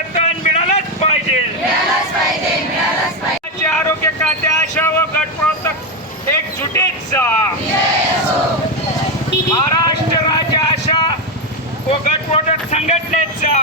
वेतन मिळालंच पाहिजे। आरोग्य खाते आशा व गटप्रवर्तक एकजुटीचा महाराष्ट्र राज्य आशा व गटप्रवर्तक संघटनेचा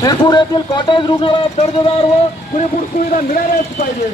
शिरपूर येथील कॉटेज रुग्णालयात दर्जेदार व पुरेपूर सुविधा मिळाल्याच पाहिजे।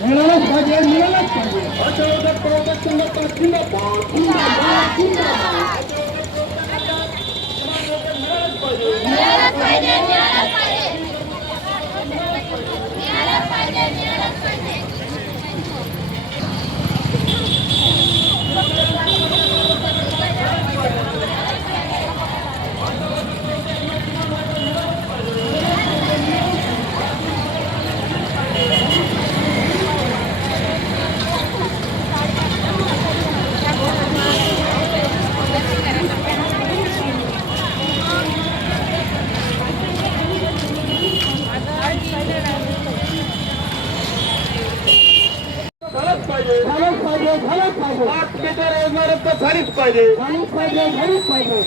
झालीच पाहिजे।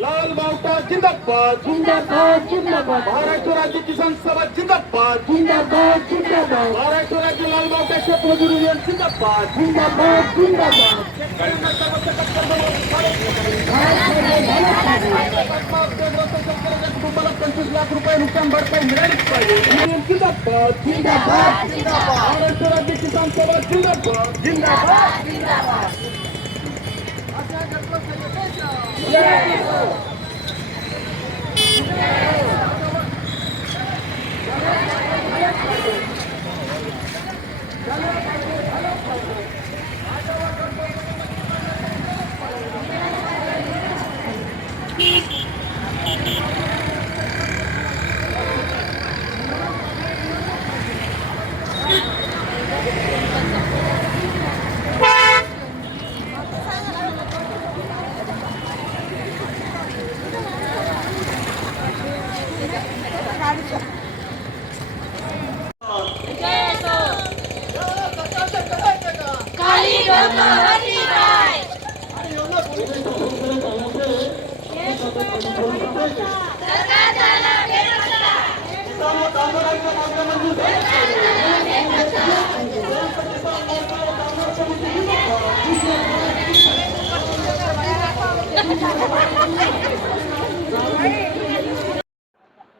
लाल बावटा जिंदाबाद जिंदाबाद जिंदाबाद। महाराष्ट्र राज्य किसान सभा जिंदाबाद जिंदाबाद जिंदाबाद। महाराष्ट्र राज्य लाल बावटा शेतमजूर युनियन जिंदाबाद जिंदाबाद जिंदाबाद। 25 लाख रुपये नुकसान भरपाई मिळालीच पाहिजे। जिंदाबाद जिंदाबाद जिंदाबाद। महाराष्ट्र राज्य किसान सभा जिंदाबाद जिंदाबाद जिंदाबाद।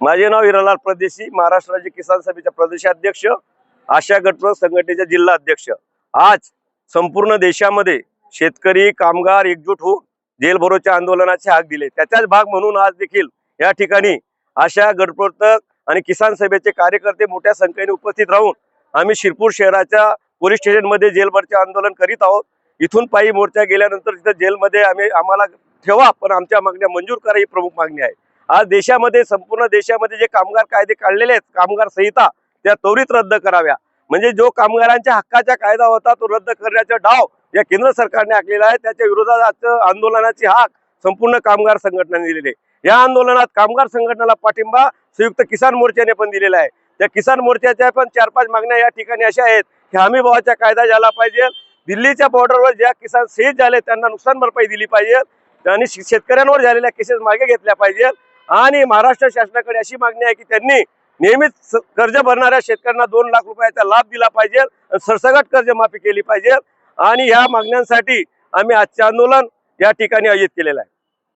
माझे नाव हिरालाल प्रदेशी, महाराष्ट्र राज्य किसान सभेचा प्रदेशाध्यक्ष, आशा गटप्रवर्तक संघटनेचे जिल्हा अध्यक्ष। आज संपूर्ण देशामध्ये शेतकरी कामगार एकजूट होऊन जेल भरोच्या आंदोलनाचे हाक दिले। त्याचाच भाग म्हणून आज देखील या ठिकाणी आशा गटप्रवर्तक आणि किसान सभेचे कार्यकर्ते मोठ्या संख्येने उपस्थित राहून आम्ही शिरपूर शहराच्या पोलीस स्टेशन मध्ये जेलभरचे आंदोलन करीत आहोत। इथून पायी मोर्चा गेल्यानंतर तिथे जेलमध्ये आम्हाला ठेवा, पण आमच्या मागण्या मंजूर करा ही प्रमुख मागणी आहे। आज देशामध्ये संपूर्ण देशामध्ये जे कामगार कायदे काढलेले आहेत, कामगार संहिता, त्या त्वरित रद्द कराव्या। म्हणजे जो कामगारांच्या हक्काचा कायदा होता तो रद्द करण्याचा डाव या केंद्र सरकारने आखलेला आहे। त्याच्या विरोधात आंदोलनाची हाक संपूर्ण कामगार संघटनांनी दिलेली आहे। या आंदोलनात कामगार संघटनेला पाठिंबा संयुक्त किसान मोर्चाने पण दिलेला आहे। त्या किसान मोर्चाच्या पण 4-5 मागण्या या ठिकाणी अशा आहेत की हमी भावाचा कायदा झाला पाहिजे, दिल्लीच्या बॉर्डरवर ज्या किसान शहीद झाले त्यांना नुकसान भरपाई दिली पाहिजे आणि शेतकऱ्यांवर झालेल्या केसेस मागे घेतल्या पाहिजे। आणि महाराष्ट्र शासनाकडे अशी मागणी आहे की त्यांनी नेहमीच कर्ज भरणाऱ्या शेतकऱ्यांना 2 लाख रुपयाचा लाभ दिला पाहिजे, सरसकट कर्जमाफी केली पाहिजे। आणि ह्या मागण्यांसाठी आम्ही आजचे आंदोलन या ठिकाणी आयोजित केलेलं आहे।